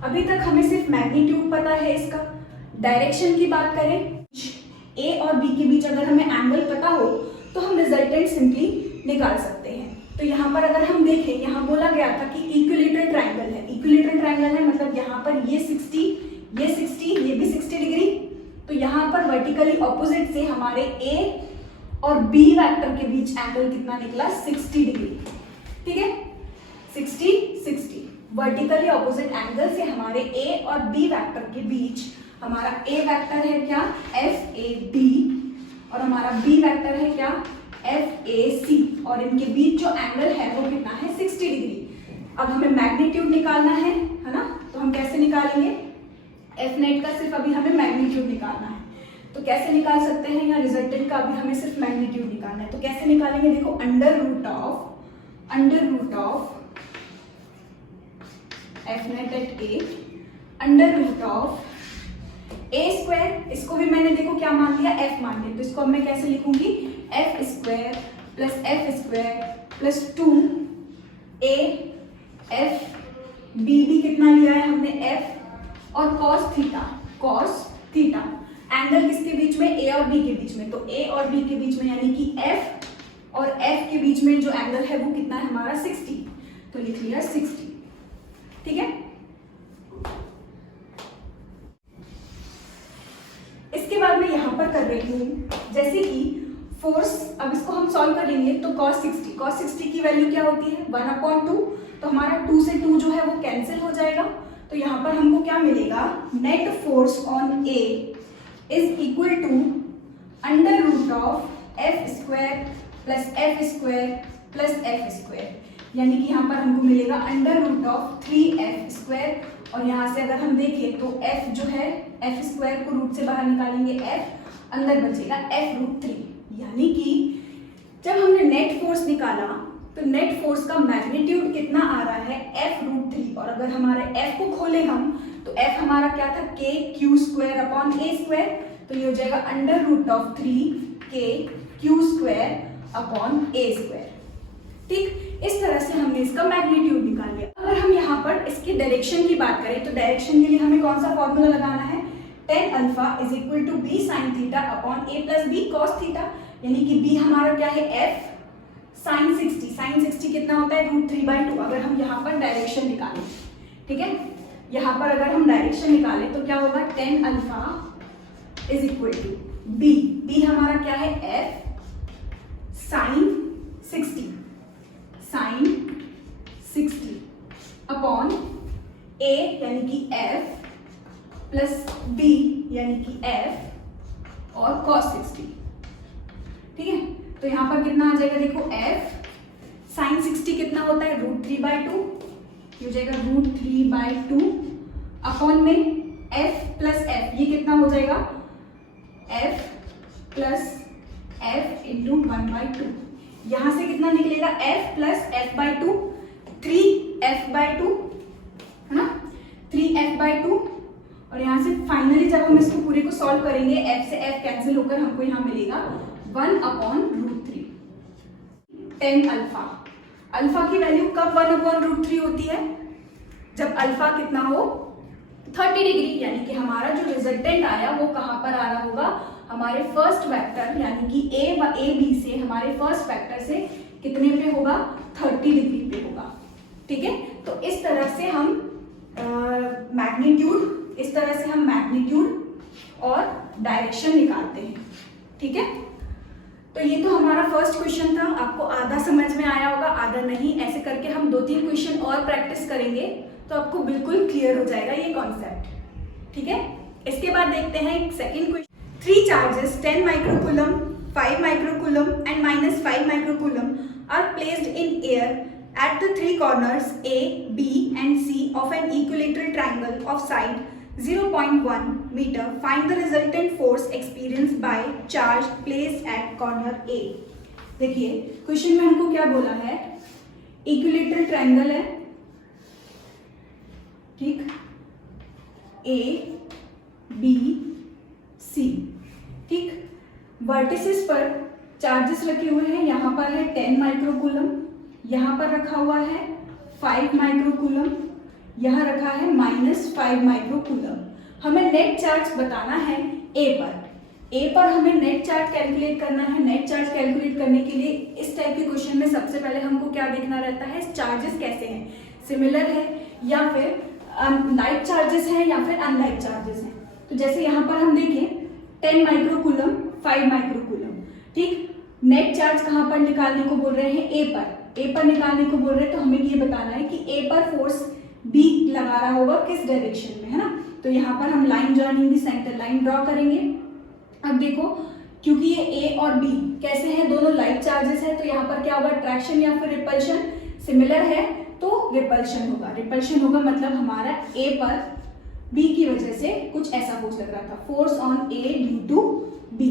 अभी तक हमें सिर्फ मैग्नीट्यूड पता है, इसका डायरेक्शन की बात करें, A और B के बीच अगर हमें एंगल पता हो तो हम रिजल्टेंट सिंपली निकाल सकते हैं। तो यहाँ पर अगर हम देखें, यहाँ बोला गया था कि इक्विलेटरल ट्राइंगल है, इक्विलेटरल ट्राइंगल है मतलब यहाँ पर ये 60, ये भी 60 डिग्री, तो यहाँ पर वर्टिकली ऑपोजिट से हमारे A और B वेक्टर के बीच एंगल कितना निकला, 60 डिग्री, ठीक है, 60 वर्टिकली ऑपोजिट एंगल से हमारे A और B वेक्टर के बीच हमारा A वेक्टर है क्या, FAB, और हमारा B वेक्टर है क्या, FAC, और इनके बीच जो एंगल है वो कितना है, 60 डिग्री। अब हमें मैग्नीट्यूड निकालना है ना, तो हम कैसे निकालेंगे, F नेट का सिर्फ अभी हमें मैग्नीट्यूड निकालना है, तो कैसे निकाल सकते हैं, या रिजल्टेंट का अभी हमें सिर्फ मैग्नीट्यूड निकालना है, तो कैसे निकालेंगे, देखो under root of F net at A under root of A square, इसको भी मैंने देखो क्या मान लिया, F मान लिया, तो इसको अब मैं कैसे लिखूंगी, F square plus 2 A F B भी कितना लिया है हमने F, और कॉस थीटा एंगल किसके बीच में, ए और बी के बीच में, तो ए और बी के बीच में यानी कि एफ और एफ के बीच में जो एंगल है वो कितना है हमारा 60, तो लिख लिया 60, ठीक है। इसके बाद मैं यहां पर कर रही हूं जैसे कि फोर्स, अब इसको हम सॉल्व करेंगे तो cos 60 की वैल्यू क्या होती है 1/2, तो हमारा 2 से 2 जो है वो कैंसिल हो जाएगा, तो यहाँ पर हमको क्या मिलेगा, net force on A is equal to under root of F square plus F square plus F square, यानी कि यहाँ पर हमको मिलेगा under root of 3f square, और यहाँ से अगर हम देखें तो f जो है एफ स्क्वायर को रूट से बाहर निकालेंगे f, अंदर बचेगा f√3, यानी कि जब हमने नेट फोर्स निकाला तो नेट फोर्स का मैग्नीट्यूड कितना आ रहा है f√3, और अगर हमारे f को खोले हम तो f हमारा क्या था kq²/a², तो ये हो जाएगा अंडर रूट ऑफ 3kq²/a², ठीक। इस तरह से हमने इसका मैग्नीट्यूड निकाल लिया। अगर हम यहाँ पर इसके डायरेक्शन की बात करें तो डायरेक्शन के लिए हमें कौन सा फॉर्मूला लगाना है, tan alpha is equal to b sin theta upon a plus b cos theta, यानी कि b हमारा क्या है f sin 60 कितना होता है √3/2, अगर हम यहाँ पर डायरेक्शन निकालें, ठीक है, यहाँ पर अगर हम डायरेक्शन निकालें तो क्या होगा, tan alpha is equal to b हमारा क्या है f sin 60 अपॉन a यानी कि f प्लस b यानी कि f और cos 60, ठीक है। तो यहाँ पर कितना आ जाएगा, देखो f sin 60 कितना होता है √3/2, हो जाएगा √3/2 अपॉन में f प्लस f, ये कितना हो जाएगा f प्लस f इंटू 1/2, यहाँ से कितना निकलेगा f प्लस f/2, 3f/2 है ना, 3f/2, और यहाँ से फाइनली जब हम इसको पूरे को सॉल्व करेंगे f से f कैंसिल होकर हमको यहाँ मिलेगा 1/√3। tan अल्फा की वैल्यू कब 1/√3 होती है, जब अल्फा कितना हो 30 डिग्री, यानी कि हमारा जो रिजल्टेंट आया वो कहाँ पर आ रहा होगा, हमारे फर्स्ट वेक्टर यानी कि a b से हमारे फर्स्ट वेक्टर से कितने पे होगा 30 डिग्री पे होगा, ठीक है। तो इस तरह से हम मैग्नीट्यूड और डायरेक्शन निकालते हैं, ठीक है। तो ये तो हमारा फर्स्ट क्वेश्चन था, आपको आधा समझ में आया होगा आधा नहीं, ऐसे करके हम 2-3 क्वेश्चन और प्रैक्टिस करेंगे तो आपको बिल्कुल क्लियर हो जाएगा ये कॉन्सेप्ट, ठीक है। इसके बाद देखते हैं एक second question, 3 charges 10 microcoulomb, 5 microcoulomb and -5 microcoulomb are placed in air at the 3 corners A, B and C of an equilateral triangle of side 0.1 meter. Find the resultant force experienced by charge placed at corner A. देखिए question में हमको क्या बोला है, equilateral triangle है, ठीक, A, B, C, ठीक, vertices पर चार्जेस रखे हुए हैं, यहाँ पर है 10 माइक्रोकूलम, यहाँ पर रखा हुआ है 5 माइक्रोकूलम, यहाँ रखा है -5 माइक्रोकूलम। हमें नेट चार्ज बताना है ए पर हमें नेट चार्ज कैलकुलेट करना है। नेट चार्ज कैलकुलेट करने के लिए इस टाइप के क्वेश्चन में सबसे पहले हमको क्या देखना रहता है, चार्जेस कैसे हैं, सिमिलर है या फिर लाइक चार्जेस हैं या फिर अनलाइक चार्जेस हैं। तो जैसे यहाँ पर हम देखें 10 माइक्रोकूलम 5 माइक्रोकूलम, ठीक, नेट चार्ज कहाँ पर निकालने को बोल रहे हैं, ए पर निकालने को बोल रहे हैं, तो हमें ये बताना है कि ए पर फोर्स बी लगा रहा होगा किस डायरेक्शन में, है ना। तो यहाँ पर हम line joining the centre line draw करेंगे। अब देखो क्योंकि ये ए और बी कैसे हैं, दोनों लाइक चार्जेस है, तो यहाँ पर क्या होगा, अट्रैक्शन या फिर रिपल्शन, सिमिलर है तो रिपल्शन होगा, मतलब हमारा ए पर बी की वजह से कुछ ऐसा फोर्स लग रहा था, force on A due to B,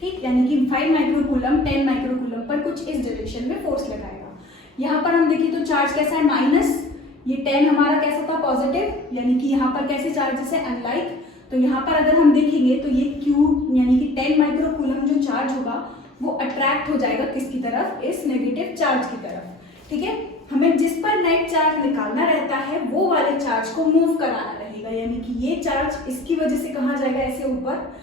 ठीक, यानी कि 5 माइक्रोकूलम 10 माइक्रोकूलम पर कुछ इस डायरेक्शन में फोर्स लगाएगा। यहाँ पर हम देखिए तो चार्ज कैसा है, माइनस, ये 10 हमारा कैसा था, पॉजिटिव, यानी कि यहाँ पर कैसे चार्जेस है, अनलाइक। तो यहाँ पर अगर हम देखेंगे तो ये Q यानी कि 10 माइक्रोकूलम जो चार्ज होगा वो अट्रैक्ट हो जाएगा किसकी तरफ, इस नेगेटिव चार्ज की तरफ, ठीक है। हमें जिस पर नेट चार्ज निकालना रहता है वो वाले चार्ज को मूव कराना रहेगा, मिलेगा, यानी कि ये चार्ज इसकी वजह से कहाँ जाएगा, ऐसे ऊपर,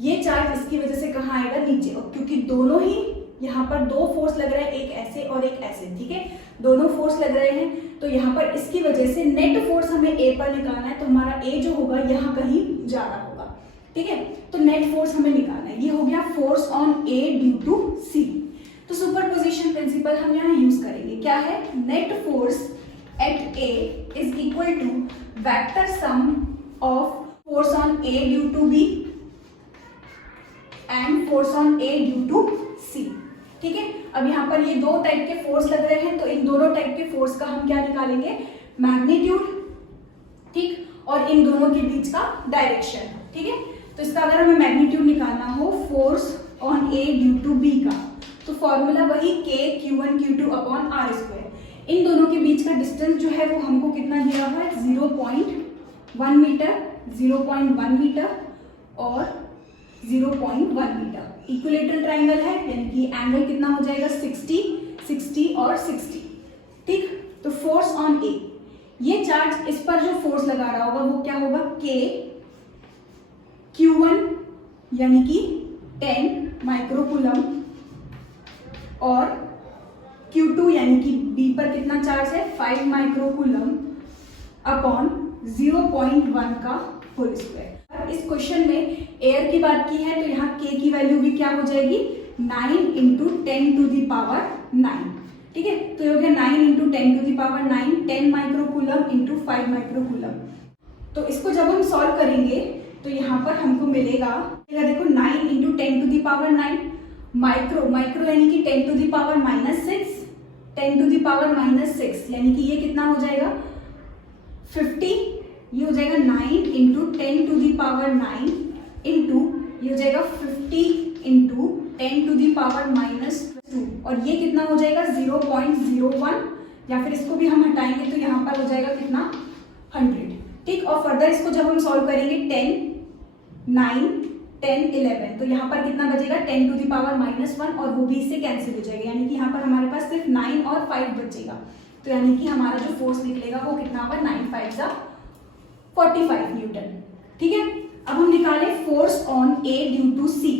ये चार्ज इसकी वजह से कहाँ आएगा, नीचे। और क्योंकि दोनों ही यहाँ पर दो फोर्स लग रहे हैं, एक ऐसे और एक ऐसे, ठीक है, दोनों फोर्स लग रहे हैं, तो यहाँ पर इसकी वजह से नेट फोर्स हमें ए पर निकालना है, तो हमारा ए जो होगा यहाँ कहीं जा रहा होगा, ठीक है, तो नेट फोर्स हमें निकालना है। ये हो गया force on A due to C. तो सुपरपोजिशन प्रिंसिपल हम यहाँ यूज करेंगे, क्या है, net force at A is equal to vector sum of force on A due to B and force on A due to C, ठीक है। अब यहाँ पर ये दो टाइप के फोर्स लग रहे हैं, तो इन दोनों टाइप के फोर्स का हम क्या निकालेंगे, मैग्नीट्यूड, ठीक, और इन दोनों के बीच का डायरेक्शन, ठीक है। तो इसका अगर हमें मैग्नीट्यूड निकालना हो force on A due to B का, तो फॉर्मूला वही k q1 q2 upon R square. इन दोनों के बीच का डिस्टेंस जो है वो हमको कितना दिया हुआ है, 0.1 मीटर, 0.1 मीटर और 0.1 मीटर। इक्विलेटरल ट्राइंगल है, यानी कि एंगल कितना हो जाएगा, 60, 60 और 60, ठीक। तो फोर्स ऑन ए, ये चार्ज इस पर जो फोर्स लगा रहा होगा वो क्या होगा, k q1 यानी कि 10 माइक्रोकूलम और Q2 यानी कि B पर कितना चार्ज है, 5 माइक्रोकूलम अपॉन 0.1 का होल स्क्वायर। इस क्वेश्चन में एयर की बात की है, तो यहाँ K की वैल्यू भी क्या हो जाएगी, 9 इंटू 10 टू दी पावर 9, ठीक है। तो ये हो गया 9 into 10 to the power 9, 10 microcoulomb into 5 microcoulomb. तो इसको जब हम सॉल्व करेंगे तो यहाँ पर हमको मिलेगा, देखो 9 into 10 to the power 9, micro यानी कि 10 to the power -6, 10 to the power -6 यानी कि ये कितना हो जाएगा, 50, ये हो जाएगा 9 into 10 to the power 9 into ये हो जाएगा 50 इंटू 10 टू दी पावर -2, और ये कितना हो जाएगा 0.01, या फिर इसको भी हम हटाएंगे तो यहाँ पर हो जाएगा कितना, 100, ठीक। और फर्दर इसको जब हम सॉल्व करेंगे 10, 9, 10, 11, तो यहाँ पर कितना बचेगा, 10 टू दी पावर -1, और वो भी इससे कैंसिल हो जाएगा, यानी कि यहाँ पर हमारे पास सिर्फ 9 और 5 बचेगा। तो यानी कि हमारा जो फोर्स निकलेगा वो कितना होगा, 9 5 जा 45 न्यूटन, ठीक है। अब हम निकाले force on A due to C,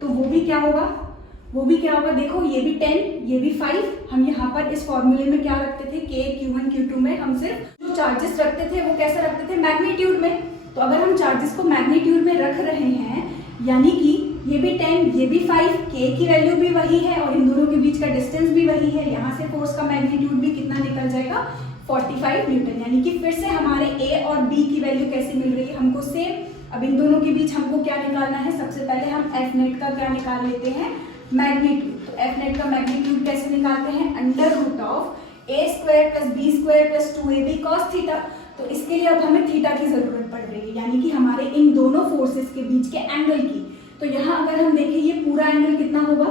तो वो भी क्या होगा, देखो ये भी 10, ये भी 5, हम यहाँ पर इस फॉर्मूले में क्या रखते थे, k q1 q2 में हम सिर्फ जो चार्जेस रखते थे वो कैसे रखते थे, मैग्नीट्यूड में। तो अगर हम चार्जेस को मैग्नीट्यूड में रख रहे हैं, यानी कि ये भी 10, ये भी 5, k की वैल्यू भी वही है और इन दोनों के बीच का डिस्टेंस भी वही है, यहाँ से फोर्स का मैग्नीट्यूड भी कितना निकल जाएगा, 45 न्यूटन। यानी कि फिर से हमारे a और b की वैल्यू कैसी मिल रही है हमको, सेम। अब इन दोनों के बीच हमको क्या निकालना है, सबसे पहले हम एफ नेट का क्या निकाल लेते हैं, मैग्नीट्यूड। तो एफ नेट का मैग्नीट्यूड कैसे निकालते हैं, under root of a square plus b square plus 2ab cos theta. तो इसके लिए अब हमें थीटा की जरूरत पड़ रही है, यानी कि हमारे इन दोनों फोर्सेस के बीच के एंगल की। तो यहाँ अगर हम देखें ये पूरा एंगल कितना होगा,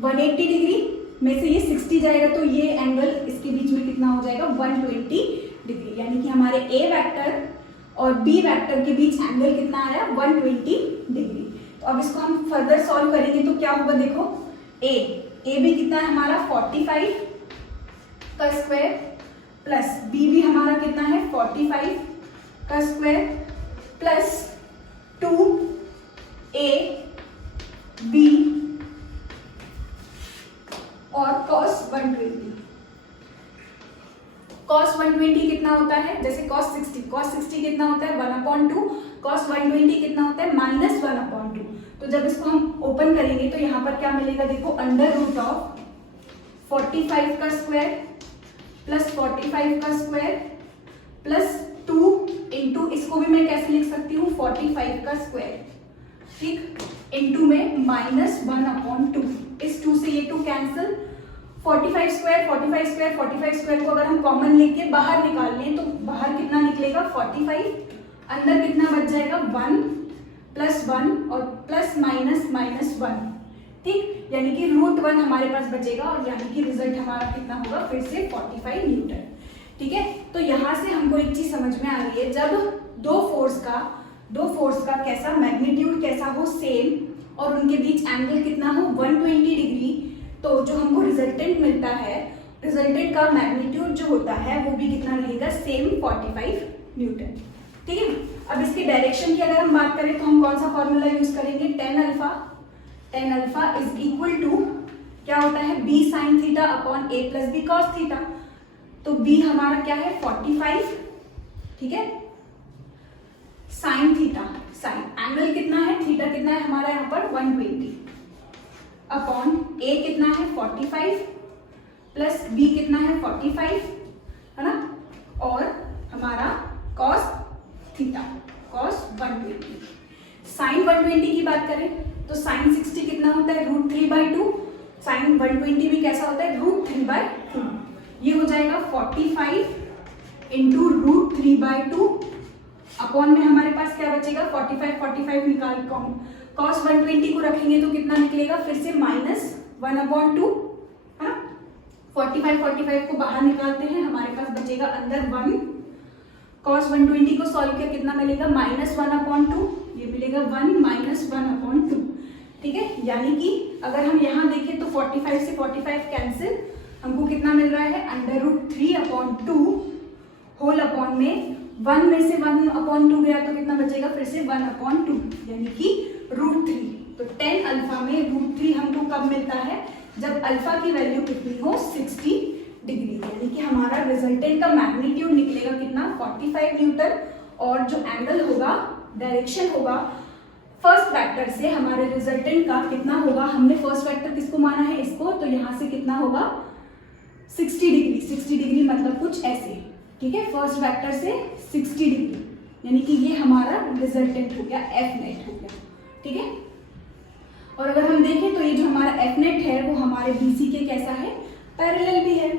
180 डिग्री में से ये 60 जाएगा, तो ये एंगल इसके बीच में कितना हो जाएगा, 120 डिग्री। यानी कि हमारे ए वेक्टर और बी वेक्टर के बीच एंगल कितना आया, 120 डिग्री। तो अब इसको हम फर्दर सॉल्व करेंगे तो क्या होगा, देखो ए भी कितना है हमारा 45 का स्क्वायर प्लस बी भी हमारा कितना है 45 का स्क्वायर प्लस 2a b और cos 120। cos 120 कितना होता है, जैसे cos 60 कितना होता है 1/2, cos 120 कितना होता है -1/2। तो जब इसको हम ओपन करेंगे तो यहाँ पर क्या मिलेगा, देखो अंडर रूट ऑफ 45 का स्क्वायर प्लस 45 का स्क्वायर प्लस 2 इंटू, इसको भी मैं कैसे लिख सकती हूँ 45 का स्क्वायर, ठीक, इंटू में -1/2। इस 2 से ये 2 कैंसिल, 45 स्क्वायर को अगर हम कॉमन लेके बाहर निकाल लें तो बाहर कितना निकलेगा 45, अंदर कितना बच जाएगा 1 प्लस 1 और प्लस -1, ठीक, यानी कि √1 हमारे पास बचेगा और यानी कि रिजल्ट हमारा कितना होगा फिर से 45 न्यूटन, ठीक है। तो यहाँ से हमको एक चीज समझ में आ रही है, जब दो फोर्स का कैसा मैग्नीट्यूड कैसा हो सेम और उनके बीच एंगल कितना हो 120 डिग्री, तो जो हमको रिजल्टेंट मिलता है, रिजल्टेंट का मैग्नीट्यूड जो होता है वो भी कितना रहेगा सेम 45 न्यूटन। ठीक है। अब इसके डायरेक्शन की अगर हम बात करें तो हम कौन सा फॉर्मूला यूज करेंगे, tan alpha is equal to क्या होता है, B sine theta upon A plus B cos theta. तो बी हमारा क्या है 45, ठीक है, साइन थीटा, साइन एंगल कितना है, थीटा कितना है हमारा यहाँ पर 120 अपॉन ए कितना है 45 प्लस बी कितना है 45, है ना, और हमारा कॉस थीटा कॉस 120। साइन 120 की बात करें तो साइन 60 कितना होता है √3/2, साइन 120 भी कैसा होता है √3/2। ये हो जाएगा 45 इंटू √3/2 अपॉन में हमारे पास क्या बचेगा 45 निकाल कॉस 120 को रखेंगे तो कितना निकलेगा फिर से -1/2, है ना। 45 को बाहर निकालते हैं, हमारे पास बचेगा अंदर 1। कॉस 120 को सॉल्व किया कितना मिलेगा -1/2, ये मिलेगा 1 -1/2, ठीक है। यानी कि अगर हम यहाँ देखें तो 45 से 45 कैंसिल, हमको कितना मिल रहा है √3/2 होल अपॉन में 1 में से 1/2 गया तो कितना बचेगा फिर से 1/2, यानी कि √3। तो 10 अल्फा में √3 हमको कब मिलता है, जब अल्फा की वैल्यू कितनी हो 60 डिग्री, यानी कि हमारा रिजल्टेंट का मैग्नीट्यूड निकलेगा कितना 45 न्यूटन। और जो एंगल होगा, डायरेक्शन होगा फर्स्ट वेक्टर से हमारे रिजल्टेंट का कितना होगा, हमने फर्स्ट वेक्टर किसको माना है इसको, तो यहाँ से कितना होगा 60 डिग्री। 60 डिग्री मतलब कुछ ऐसे, ठीक है, फर्स्ट वेक्टर से 60 डिग्री, यानी कि ये हमारा रिजल्टेंट हो गया, एफ नेट हो गया, ठीक है। और अगर हम देखें तो ये जो हमारा एफ नेट है वो हमारे बीसी के कैसा है, पैरेलल भी है,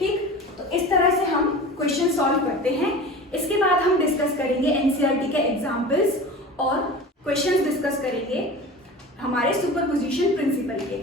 ठीक। तो इस तरह से हम क्वेश्चन सॉल्व करते हैं। इसके बाद हम डिस्कस करेंगे एनसीईआरटी के एग्जाम्पल्स और क्वेश्चंस डिस्कस करेंगे हमारे सुपरपोजिशन प्रिंसिपल के।